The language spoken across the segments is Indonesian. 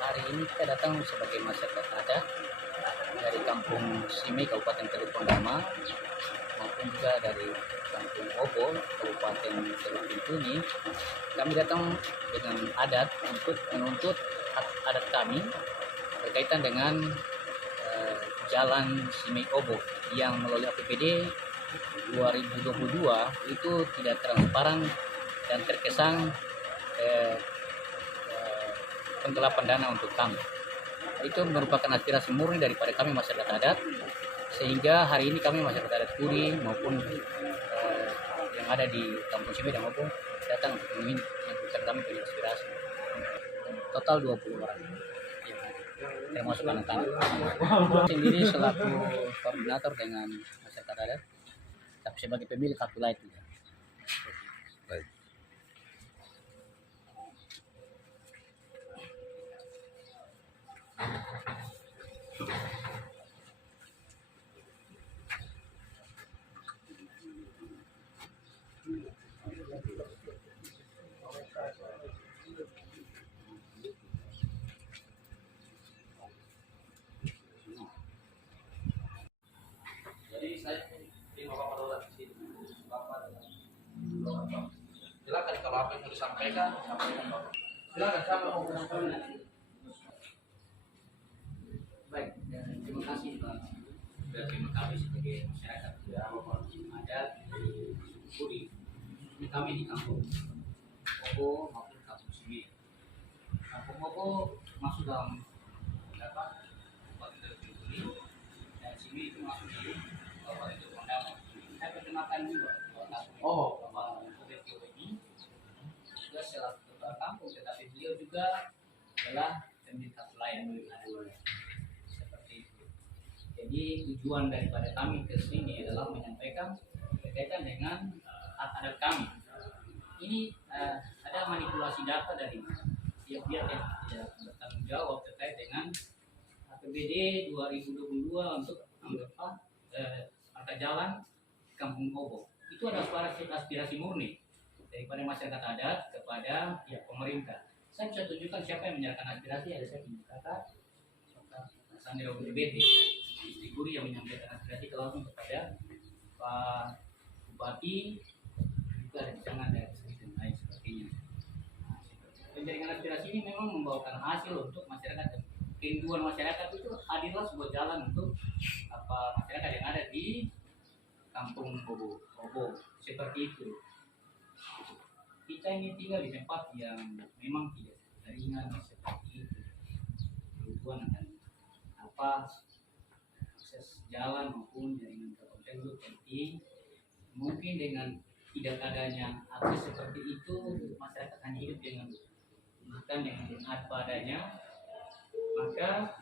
Hari ini kita datang sebagai masyarakat adat dari Kampung Sime, Kabupaten Teluk Pondama, maupun juga dari Kampung Obo, Kabupaten Teluk Bintuni. Kami datang dengan adat untuk menuntut hak adat kami berkaitan dengan Jalan Sime Obo yang melalui APBD 2022 itu tidak transparan dan terkesan penggelapan dana untuk kami. Itu merupakan aspirasi murni daripada kami masyarakat adat, sehingga hari ini kami masyarakat adat Kuri maupun yang ada di Kampung Sime dan Obo datang untuk menyampaikan kami punya aspirasi. Total 20 orang yang ada, termasuk anak-anak. Sendiri selaku koordinator dengan masyarakat adat, tapi sebagai pemilik kartu lain juga. Baik. Jadi saya terima Bapak Dolar di sini. Bapak silakan kalau apa yang mau disampaikan, sampaikan Bapak. Silakan siapa mau menyampaikan. Baik, terima kasih Pak. Sudah terima kami sebagai masyarakat adat di Kuri. Ini kami di Kampung Obo maupun Kampung Sime. Kampung Obo masuk dalam berapa? Kabupaten Teluk Bintuni dan Sime itu masuk di Kabupaten Teluk Pondama. Saya perkenalkan juga Bapak Kubetio ini juga selaku ketua kampung, tetapi beliau juga adalah pemilik kartu layan. Seperti itu. Jadi tujuan daripada kami ke sini adalah menyampaikan berkaitan dengan hak adat kami. Ini ada manipulasi data dari pihak-pihak yang tidak bertanggung jawab terkait dengan APBD 2022 untuk angka jalan Kampung Obo. Itu ada aspirasi murni daripada masyarakat adat kepada pihak pemerintah. Saya bisa tunjukkan siapa yang menyerahkan aspirasi. Ada saya punya kakak, Sandra BBT, istri Kuri, yang menyampaikan aspirasi langsung kepada Pak Bupati, juga ada di sana ada dan lain sebagainya. Penjaringan aspirasi ini memang membawakan hasil untuk masyarakat, dan kerinduan masyarakat itu hadirlah sebuah jalan untuk masyarakat yang ada di Kampung Obo seperti itu. Kita ini tinggal di tempat yang memang tidak ringan seperti itu. Kebutuhan akan akses jalan maupun jaringan telkomsel itu penting. Mungkin dengan tidak adanya akses seperti itu, masyarakat hanya hidup dengan bukan dengan apa adanya, maka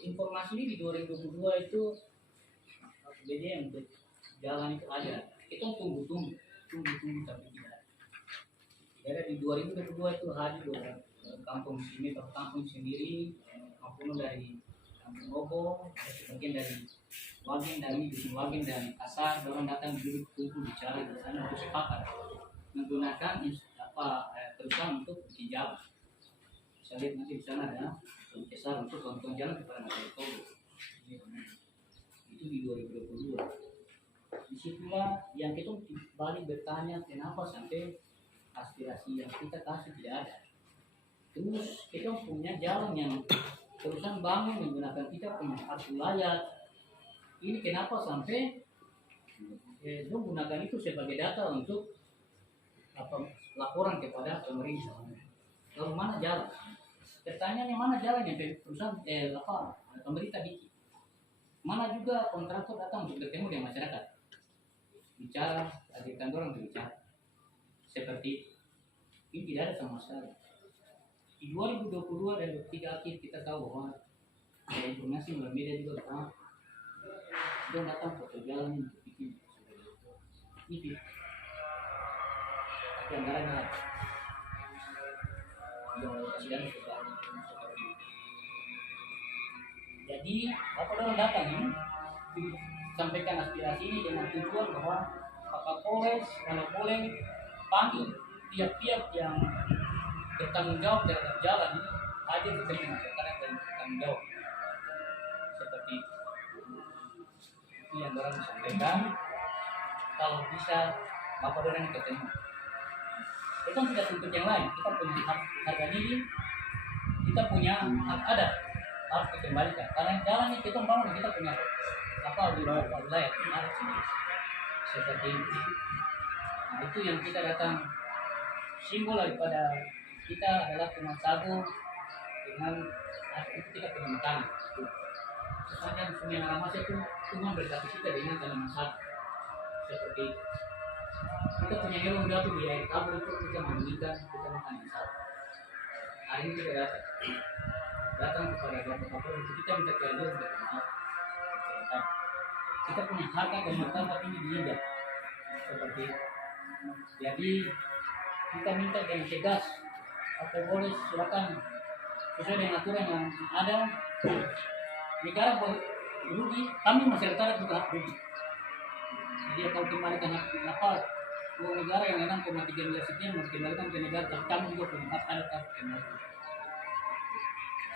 informasi ini di 2022 itu APBD untuk jalan itu ada. Kita tunggu tapi tidak ada. Di 2022 itu hadir Kampung Sime, kampung sendiri maupun dari Kampung Obo, sebagian dari Wagen dari dusun Wagen dan Kasar, orang datang duduk kumpul bicara di sana untuk sepakat menggunakan perusahaan untuk bikin jalan. Saya lihat nanti di sana ada besar untuk bantuan jalan kepada masyarakat Obo. Itu di 2022. Disitulah yang kita balik bertanya kenapa sampai aspirasi yang kita kasih tidak ada. Terus kita punya jalan yang perusahaan bangun menggunakan kita punya kartu layak. Ini kenapa sampai menggunakan itu sebagai data untuk laporan kepada pemerintah. Lalu mana jalan? Pertanyaannya mana jalan yang perusahaan pemerintah bikin? Mana juga kontraktor datang untuk bertemu dengan masyarakat, bicara, hadirkan orang berbicara. Seperti ini tidak ada sama sekali. Di 2022 dan 2023 akhir kita tahu bahwa ada informasi melalui media juga bahwa dia datang ke jalan untuk bikin ini. Tapi anggarannya yang presiden sudah seperti itu. Jadi apa orang datang ini sampaikan aspirasi ini dengan tujuan bahwa Pak Kapolres kalau boleh panggil pihak-pihak yang bertanggung jawab terhadap jalan ini hadir ke tengah masyarakat dan bertanggung jawab seperti itu yang orang sampaikan. Kalau bisa bapak orang ketemu itu tidak tuntut yang lain, kita punya hak harga diri, kita punya hak adat harus dikembalikan karena jalan ini kita bangun kita punya apa wilayah harus sendiri seperti itu. Nah, itu yang kita datang simbol daripada kita adalah Tumas Sagu dengan itu kita punya makanan. Sepanjang Sungai Naramasya itu Tuhan berkati kita dengan tanaman sagu seperti itu. Kita punya hewan jatuh di air kabur itu kita mandikan, kita makan di sagu. Hari ini kita datang kepada Bapak Kapolres itu kita minta kehadiran untuk masyarakat. Kita punya harga dan martabat ini diinjak seperti itu. Jadi kita minta dengan tegas Kapolres silakan sesuai dengan aturan yang ada. Negara rugi, kami masyarakat juga rugi. Jadi kalau kembalikan apa uang negara yang 6,3 miliar sekian mau dikembalikan ke negara, tapi kami juga punya hak adat harus kembalikan.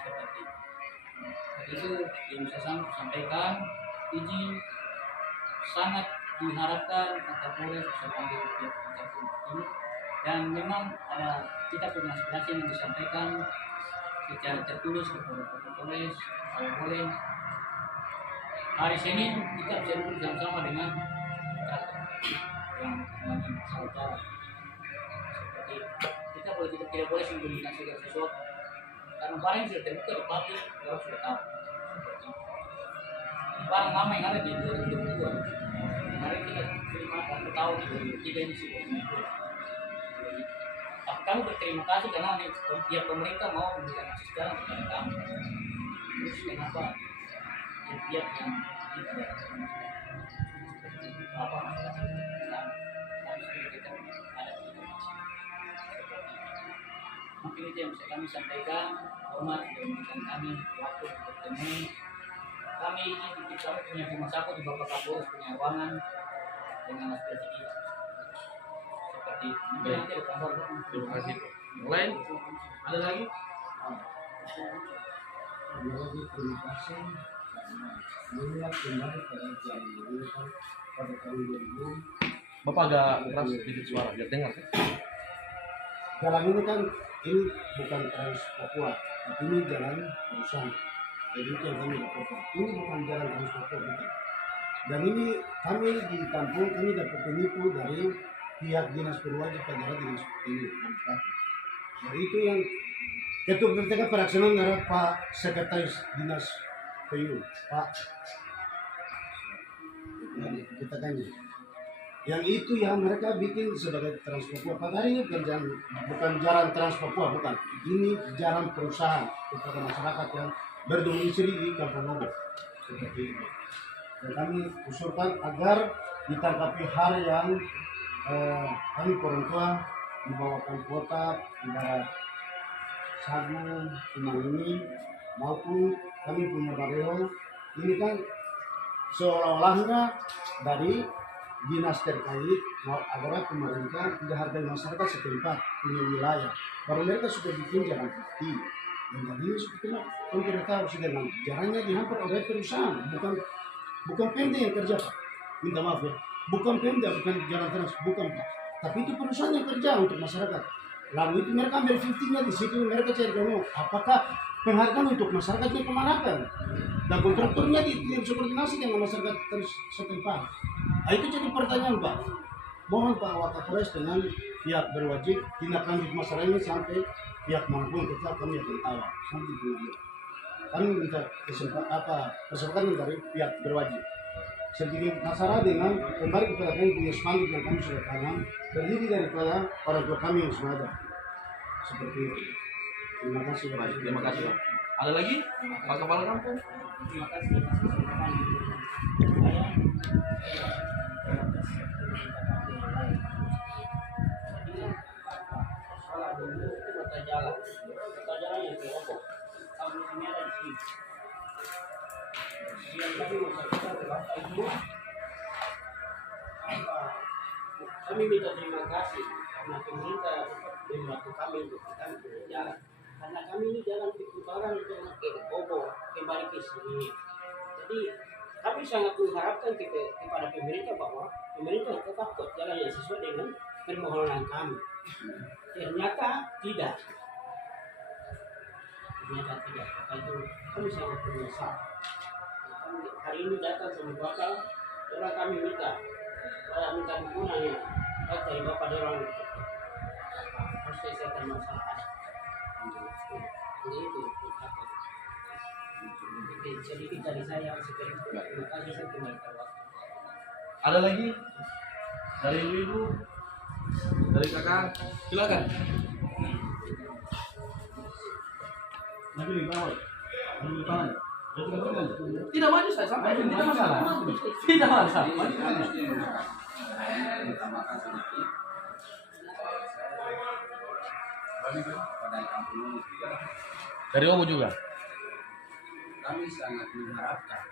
Seperti itu yang saya sampaikan. Izin sangat diharapkan Kapolres bisa panggil pihak ini. Dan memang kita punya aspirasi yang disampaikan secara tertulis kepada Kapolres. Kalau boleh hari Senin kita bisa duduk bersama-sama dengan yang masalah seperti kita tidak boleh sembunyikan segala sesuatu karena barang sudah terbuka di publik, orang sudah tahu. Barang lama yang ada di 2022 kemarin kita terima dan tahu di 2023 ini sih. Tapi kami berterima kasih karena pihak pemerintah mau memberikan akses jalan kepada kami. Terus kenapa pihak yang tidak apa masalah kami sendiri kita ada informasi mungkin itu yang bisa kami sampaikan. Hormat sudah memberikan kami waktu untuk bertemu. Kami ini kami punya rumah sakit di Bapak Kapolres punya ruangan dengan aspirasi kita seperti itu. Mungkin nanti ada tambah. Terima kasih. Yang lain ada lagi? Terima kasih. Mengingat kembali pada jam ini pada tahun 2000. Bapak agak keras sedikit suara biar dengar. Jalan ini kan ini bukan Trans Papua, tapi ini jalan perusahaan. Jadi itu yang kami laporkan. Ini bukan jalan Trans Papua, bukan. Dan ini kami di kampung kami dapat penipu dari pihak dinas perwajib pada dinas ini. Jadi itu yang ketua BPTK pelaksanaan adalah Pak Sekretaris Dinas PU, Pak. Kita tanya. Yang itu yang mereka bikin sebagai Trans Papua. Padahal ini bukan jalan Trans Papua, bukan. Ini jalan perusahaan kepada masyarakat yang berdomisili di Kampung Lobo. Seperti itu. Dan kami usulkan agar ditangkapi hal yang kami orang tua membawakan kuota ibarat sagu, cuma ini maupun kami punya bareo. Ini kan seolah-olahnya dari dinas terkait agar pemerintah tidak hargai masyarakat setempat punya wilayah. Baru mereka sudah bikin jalan kaki. Dan tadi ini sebetulnya pemerintah harus dengan jalannya dihampar oleh perusahaan, bukan Pemda yang kerja, Pak. Minta maaf ya, bukan Pemda, bukan jalan trans, bukan Pak. Tapi itu perusahaan yang kerja untuk masyarakat. Lalu itu mereka ambil 50-nya di situ, mereka cari tahu apakah penghargaan untuk masyarakatnya kemanakan. Dan kontraktornya tidak bisa koordinasi dengan masyarakat terus setempat. Nah, itu jadi pertanyaan Pak. Mohon Pak Wakapolres dengan pihak berwajib tindak lanjut masalah ini sampai pihak manapun tetap kami akan tahu sampai dulu. Kami minta kesempatan dari pihak berwajib sedikit masalah dengan kembali kepada kami punya spanduk yang kami sudah tanam terdiri daripada orang tua kami yang sudah ada seperti itu. Terima kasih Bapak. Baik, terima kasih Pak. Ada lagi Pak Kepala Kampung? Terima kasih Pak. Sekolah dulu itu kota jalan yang kelompok. Kampung ini ada di sini. Yang kami mengucapkan Bapak Ibu, kami minta terima kasih karena pemerintah membantu kami untuk kami punya jalan. Karena kami ini jalan putaran ke Obo kembali ke sini. Jadi kami sangat mengharapkan kepada pemerintah bahwa pemerintah tetap buat jalan yang sesuai dengan permohonan kami. Ternyata tidak. Maka itu kami sangat menyesal. Kami hari ini datang sama Bapak, orang kami minta dukungan ya, baik dari Bapak Dewan harus selesaikan masalah ada. Jadi itu sedikit dari saya seperti itu. Terima kasih, saya kembali ke waktu. Ada lagi dari ibu, dari kakak, silakan. Tidak maju saya sampai tidak masalah. Tidak masalah. Pada kampung Dari Obo juga. kami sangat mengharapkan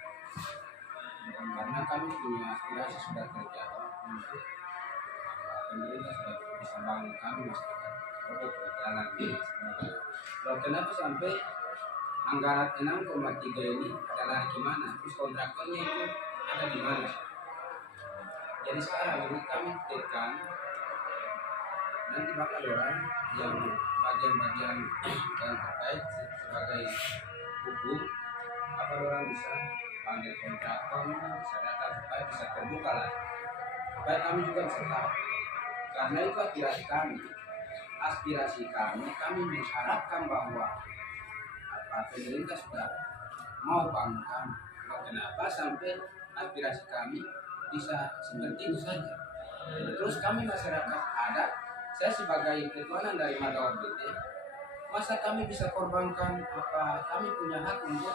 karena kami punya aspirasi sudah terjadi untuk pemerintah sudah bisa bangun kami masyarakat untuk berjalan. Loh, kenapa sampai anggaran 6,3 ini adalah gimana? Terus kontraktornya itu ada di mana? Jadi sekarang ini kami tekan nanti bakal orang yang bagian-bagian yang terkait sebagai hukum apa orang bisa panggil kontraktornya bisa datang supaya bisa terbuka lah supaya kami juga bisa tahu karena itu aspirasi kami mengharapkan bahwa apa pemerintah sudah mau bangun kami. Kenapa sampai aspirasi kami bisa seperti itu saja? Terus kami masyarakat adat, saya sebagai ketuanan dari Madawar BT, masa kami bisa korbankan apa kami punya hak untuk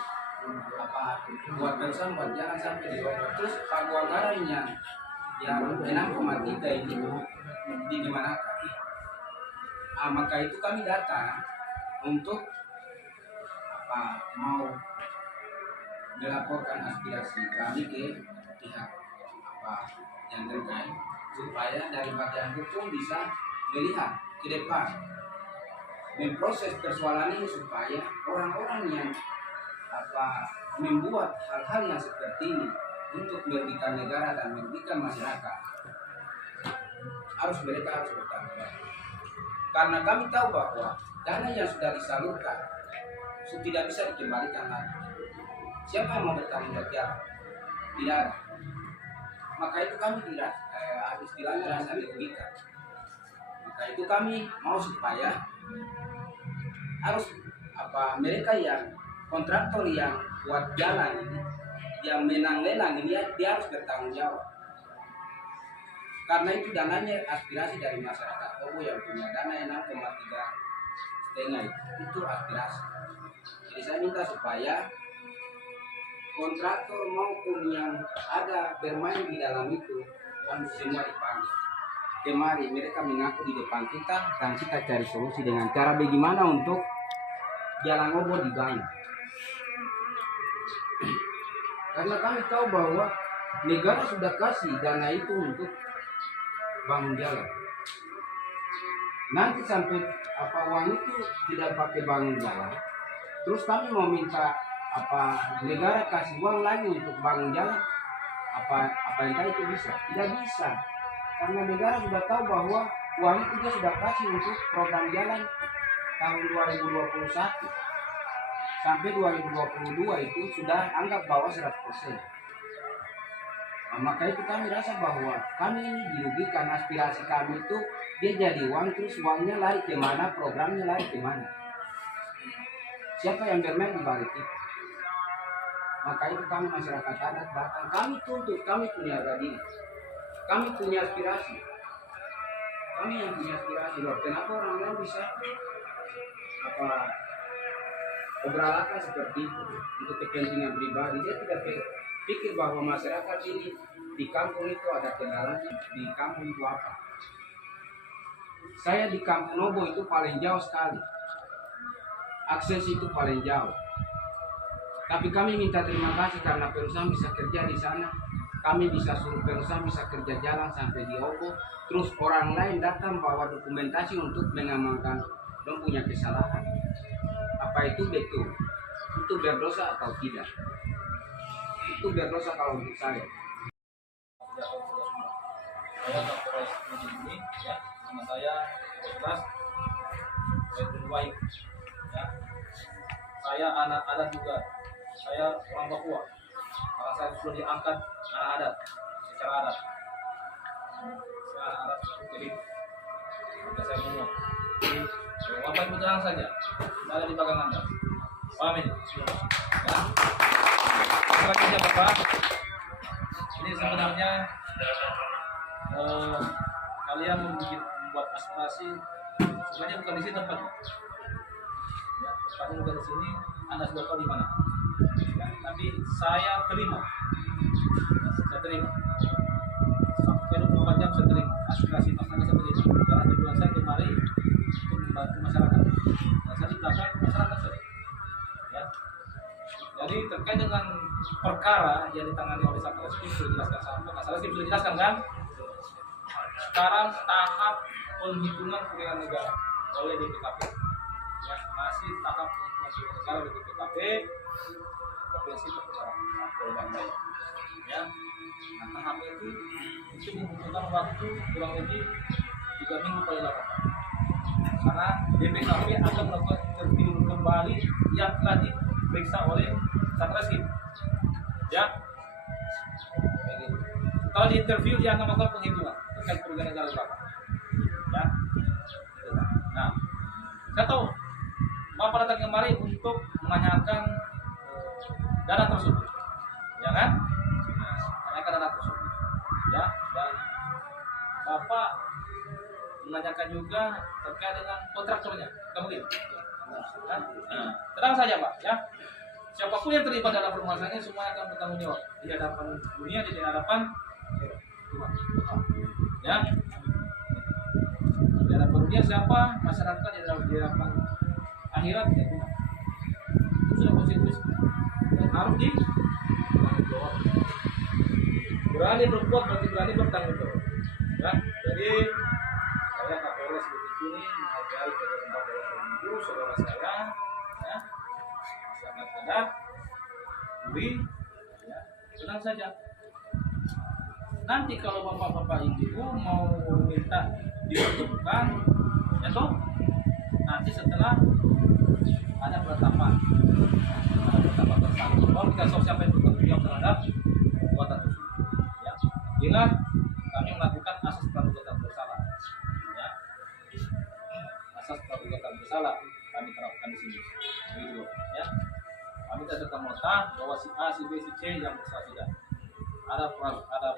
apa buat bersama jangan sampai diubah. Terus anggarannya yang 6,3 ini digimanakan? Maka itu kami datang untuk apa mau melaporkan aspirasi kami ke pihak apa yang terkait supaya dari bagian hukum bisa melihat ke depan memproses persoalan ini supaya orang-orang yang apa membuat hal-hal yang seperti ini untuk merugikan negara dan merugikan masyarakat mereka harus bertanggung jawab. Karena kami tahu bahwa dana yang sudah disalurkan tidak bisa dikembalikan lagi. Siapa yang mau bertanggung jawab? Tidak ada. Maka itu kami tidak istilahnya rasa dirugikan. Maka itu kami mau supaya harus apa mereka yang kontraktor yang buat jalan ini yang menang lelang ini dia harus bertanggung jawab. Karena itu dananya aspirasi dari masyarakat Obo yang punya dana 6,3 itu aspirasi. Jadi saya minta supaya kontraktor maupun yang ada bermain di dalam itu harus semua dipanggil. Kemari mereka mengaku di depan kita dan kita cari solusi dengan cara bagaimana untuk jalan Obo dibangun. Karena kami tahu bahwa negara sudah kasih dana itu untuk bangun jalan. Nanti sampai apa uang itu tidak pakai bangun jalan, terus kami mau minta apa negara kasih uang lagi untuk bangun jalan, apa yang itu bisa? Tidak bisa, karena negara sudah tahu bahwa uang itu dia sudah kasih untuk program jalan tahun 2021 sampai 2022 itu sudah anggap bahwa 100%. Maka itu kami rasa bahwa kami ini dirugikan, aspirasi kami itu dia jadi uang terus uangnya lari kemana, programnya lari kemana, siapa yang bermain di balik itu? Maka itu kami masyarakat adat datang, kami tuntut, kami punya harga diri, kami punya aspirasi, kami yang punya aspirasi loh. Kenapa orang lain bisa beralasan seperti itu untuk kepentingan pribadi? Dia tidak pikir bahwa masyarakat ini di kampung itu ada kendalanya. Di kampung itu apa? Saya di Kampung Nobo itu paling jauh sekali, akses itu paling jauh. Tapi kami minta terima kasih karena perusahaan bisa kerja di sana. Kami bisa suruh perusahaan bisa kerja jalan sampai di Obo. Terus orang lain datang bawa dokumentasi untuk mengamankan dong punya kesalahan. Apa itu betul? Itu berdosa atau tidak? Itu berdosa kalau untuk saya. Saya Kapolres ini ya, nama saya Kapolres Wahid ya. Saya anak adat juga. Saya orang Papua. Karena saya sudah diangkat anak adat secara adat. Saya anak adat jadi saya ngomong. Jadi Bapak Ibu tenang saja. Saya di belakang Anda. Amin. Ya. Selanjutnya Bapak. Ini sebenarnya kalian membuat aspirasi sebenarnya bukan di sini tempatnya. Ya, tempatnya bukan di sini. Anda sudah tahu di mana. Ya, tapi saya terima. Ya, saya terima. Sampai 24 jam saya terima. Aspirasi masyarakat saya terima. Karena tujuan saya kemari untuk membantu masyarakat. Dan saya di belakang masyarakat saya. Ya. Jadi terkait dengan perkara yang ditangani oleh Satreskrim sudah dijelaskan sama. Satreskrim sudah dijelaskan kan? Sekarang tahap penghitungan kerugian negara oleh BPKP. Ya, masih tahap penghitungan kerugian negara oleh BPKP Provinsi Papua Barat. Ya, nah tahap itu membutuhkan waktu kurang lebih 3 minggu paling lama. Karena BPKP akan melakukan interview kembali yang telah diperiksa oleh Satreskrim. Ya, kalau di interview dia akan melakukan penghitungan terkait kerugian negara berapa. Ya, nah, saya tahu Bapak datang kemari untuk menanyakan dana tersebut, ya kan? Menanyakan dana tersebut, ya. Dan Bapak menanyakan juga terkait dengan kontraktornya, kemudian, ya? Nah, tenang saja Pak, ya. Siapapun yang terlibat dalam permasalahan ini semua akan bertanggung jawab di hadapan dunia, di hadapan Tuhan. Ya, di hadapan dunia siapa? Masyarakat di hadapan akhirat ya Tuhan. Itu sudah konstitusi dan harus bertanggung jawab. Berani berbuat berarti berani bertanggung jawab. Ya, jadi saya Kapolres begitu ini menghargai Bapak saudara saya, ya. Masyarakat adat, Buri, ya, tenang saja. Nanti kalau bapak-bapak ibu mau minta dipertemukan, ya toh, nanti setelah ada penetapan tersangka, baru kita siapa yang bertanggung jawab terhadap perbuatan tersebut. Ya, ingat kami melakukan asas praduga bersalah. Ya, asas praduga bersalah kami terapkan di sini. Begitu, ya. Kami tidak serta-merta bahwa si A, si B, si C yang bersalah tidak. Ada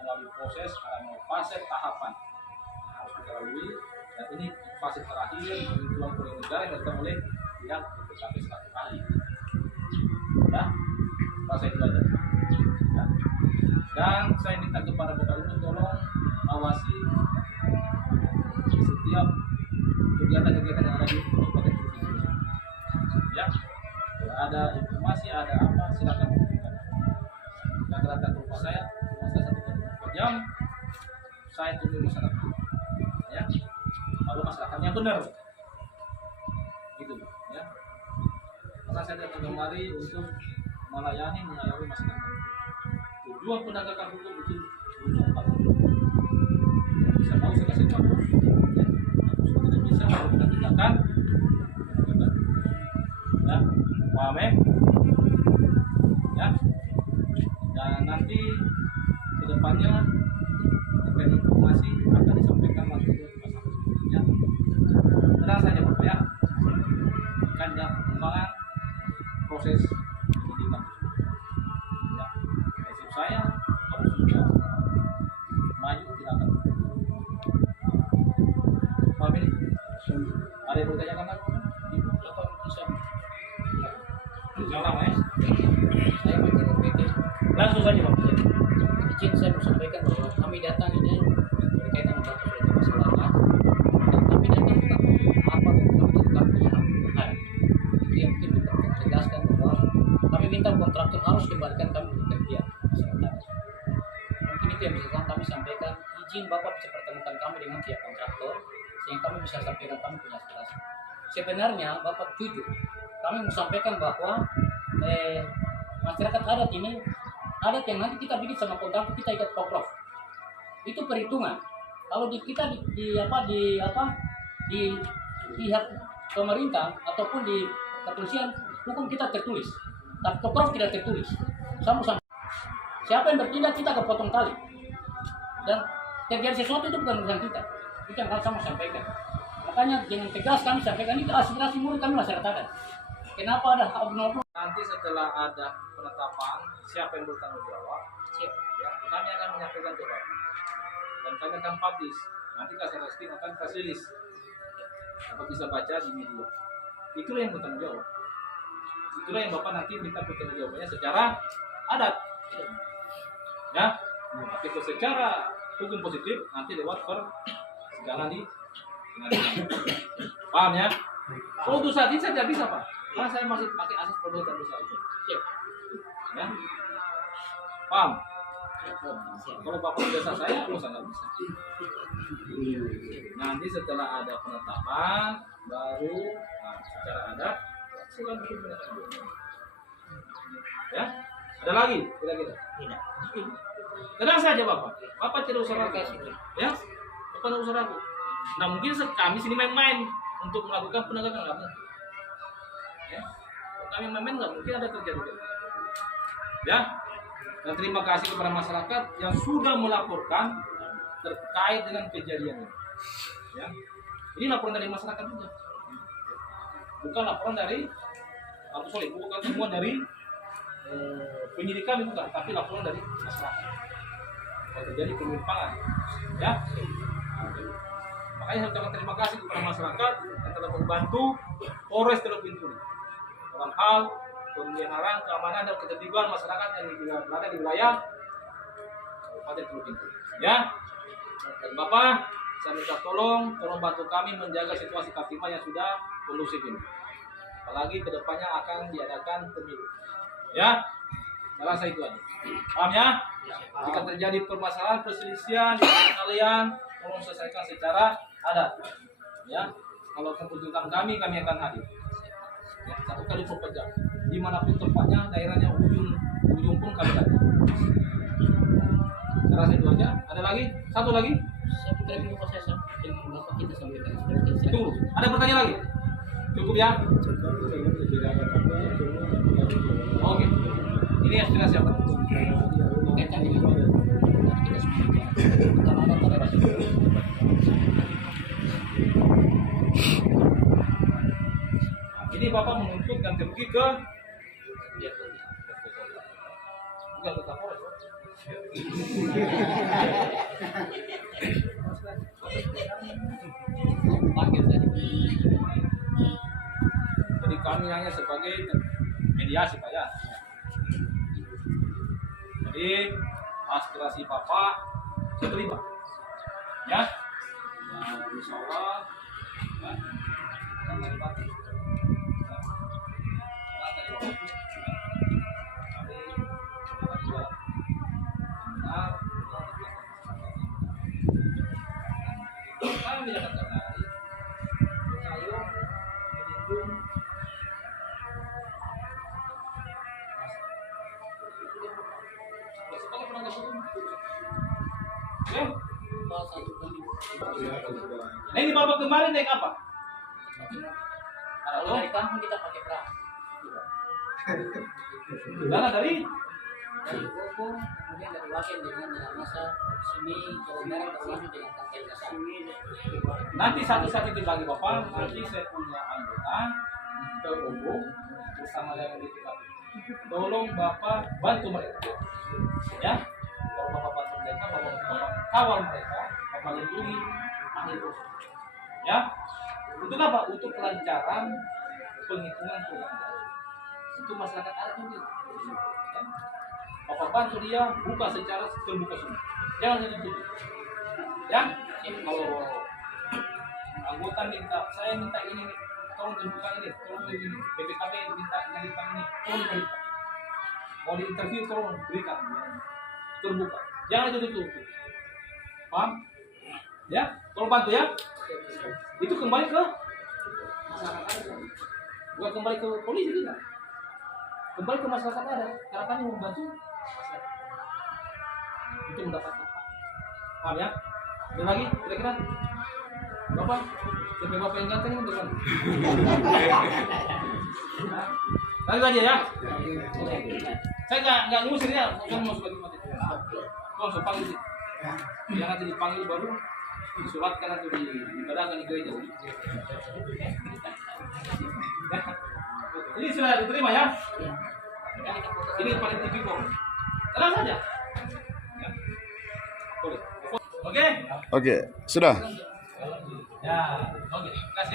melalui proses, ada melalui fase tahapan harus kita lalui, dan ini fase terakhir penghitungan kerugian negara yang dilakukan oleh pihak BPKP selaku ahli. Ya, fase itu aja. Ya. Dan saya minta kepada Bapak Ibu tolong awasi setiap kegiatan-kegiatan yang ada di Kabupaten Provinsi. Ya, kalau ada informasi, ada apa, silakan berikan. Rata-rata ke rumah saya 1 jam, saya tunggu masyarakat. Ya, lalu masyarakatnya benar, gitu, ya. Karena saya datang kemari untuk melayani, mengayomi masyarakat. Tujuan penegakan hukum itu untuk apa? Bisa mau saya kasih contoh, ya. Kalau tidak bisa, kalau kita tindakan, ya, paham ya? Ya. Dan nanti ke depannya terkait informasi akan disampaikan langsung ke masyarakat selanjutnya. Tenang saja Bapak ya, akan ada perkembangan proses penyidikan. Ada yang bertanyakan apa? Ibu, apa bisa? Jangan lama ya. Saya menurut PT Langsung saja Pak. izin saya mau sampaikan bahwa kami datang ini berkaitan dengan suatu masalah dan kami datang bukan apa dan kami tetap punya hak. Itu yang mungkin kita tegaskan bahwa kami minta kontraktor harus kembalikan kami bekerja masyarakat. Mungkin itu yang bisa kami sampaikan. Izin Bapak bisa pertemukan kami dengan pihak kontraktor sehingga kami bisa sampaikan kami punya aspirasi. Sebenarnya Bapak jujur, kami mau sampaikan bahwa masyarakat adat ini adat yang nanti kita bikin sama kontraktor kita ikat koprof. Itu perhitungan. Kalau di pihak pemerintah ataupun di kepolisian hukum kita tertulis, tapi koprof tidak tertulis. Sama-sama. Siapa yang bertindak kita kepotong tali. Dan terjadi sesuatu itu bukan urusan kita. Itu yang harus saya sampaikan. Makanya dengan tegas kami sampaikan itu aspirasi murid kami masyarakat adat. Kenapa ada abnormal? Nanti setelah ada penetapan siapa yang bertanggung jawab, ya, kami akan menyampaikan ke Bapak dan kami akan publish. Nanti Kasar Reskrim akan kasih list. Bapak bisa baca di media. Itulah yang bertanggung jawab. Itulah yang Bapak nanti minta bertanggung jawabnya secara adat. Ya, tapi kalau secara hukum positif nanti lewat persidangan di pengadilan. Paham ya? Kalau untuk saat ini saya tidak bisa Pak. Karena saya masih pakai asas perbuatan dosa itu. Siap. Ya. Paham? Kalau Bapak dosa saya, dosa nggak bisa. Nanti setelah ada penetapan baru secara adat silakan bikin penetapan. Ya. Ada lagi kira-kira? Tidak. Tenang saja Bapak. Bapak tidak usah ragu. Ya. Bapak tidak usah ragu. Nah mungkin kami sini main-main untuk melakukan penegakan nggak mungkin. Ya. Kami main-main nggak mungkin ada terjadi. Ya. Dan terima kasih kepada masyarakat yang sudah melaporkan terkait dengan kejadian ini. Ya. Ini laporan dari masyarakat juga. Bukan laporan dari bukan semua dari penyidikan bukan, tapi laporan dari masyarakat. Kalau terjadi penyimpangan, ya. Makanya saya ucapkan terima kasih kepada masyarakat yang telah membantu Polres Teluk Bintuni dalam hal pemeliharaan keamanan dan ketertiban masyarakat yang berada di wilayah Kabupaten Teluk Bintuni. Ya, dan Bapak, saya minta tolong bantu kami menjaga situasi Kaptimah yang sudah kondusif ini. Apalagi kedepannya akan diadakan pemilu. Ya, saya rasa itu aja. Paham ya? Jika terjadi permasalahan perselisihan di kalian, tolong selesaikan secara adat. Ya, kalau keputusan kami akan hadir. Ya, 1 kali 24 jam. Dimanapun tempatnya, daerahnya ujung pun kami datang. Saya rasa itu aja. Ada lagi? Satu lagi? Saya pikir ini saya sampaikan Bapak kita sampaikan. Tunggu. Ada pertanyaan lagi? Cukup ya? Oke. Ini aspirasi apa? Berkaitan dengan kita semua. Bukan ada toleransi. Ini Bapak menuntut ganti rugi ke bukan ke Kapolres. Panggil tadi. Jadi kami hanya sebagai mediasi Pak ya. Jadi aspirasi Bapak saya terima. Ya. Nah, insya Allah ya, akan menepati. Kami tidak akan lari, pengayuh, melindung, sebagai penegak hukum. Oke? Salah satu kami. Nah ini Bapak kemarin naik apa? Kalau dari kampung kita pakai perahu. Dana dari Koko, kemudian dari wakil dengan masa sini Jawa Barat berlanjut dengan kakek kasar. nanti satu-satu dibagi Bapak, nanti saya punya anggota ke Bobo bersama dengan di TKP. Tolong Bapak bantu mereka, ya. Kalau Bapak bantu mereka, Bapak kawal mereka, Bapak lindungi akhir proses, ya. Untuk apa? Untuk kelancaran penghitungan program. Untuk masyarakat adat juga. Ya. Bapak bantu dia buka secara terbuka semua. Jangan ditutup. Ya, kalau anggota minta, saya minta ini, tolong terbuka ini, tolong ini, BPKB minta ini, tolong berikan. Mau di interview tolong berikan. Terbuka. Jangan ditutup. Paham? Ya, tolong bantu ya. Itu kembali ke masyarakat. Bukan kembali ke polisi juga. Kembali ke masyarakat ada. Karena kami membantu masyarakat untuk mendapatkan hak. Paham ya? Ada lagi kira-kira? Bapak, sampai bapak yang ganteng ini bagaimana? Lagi aja ya. Saya nggak ngusir ya, kamu mau sebagai mati. Kamu harus panggil sih. Yang nanti dipanggil baru disuratkan atau diibadahkan di gereja. Ini sudah diterima ya? Ini paling tinggi kok. Tenang saja. Ya. Boleh. Oke? Oke, sudah. Ya, oke. Kasih.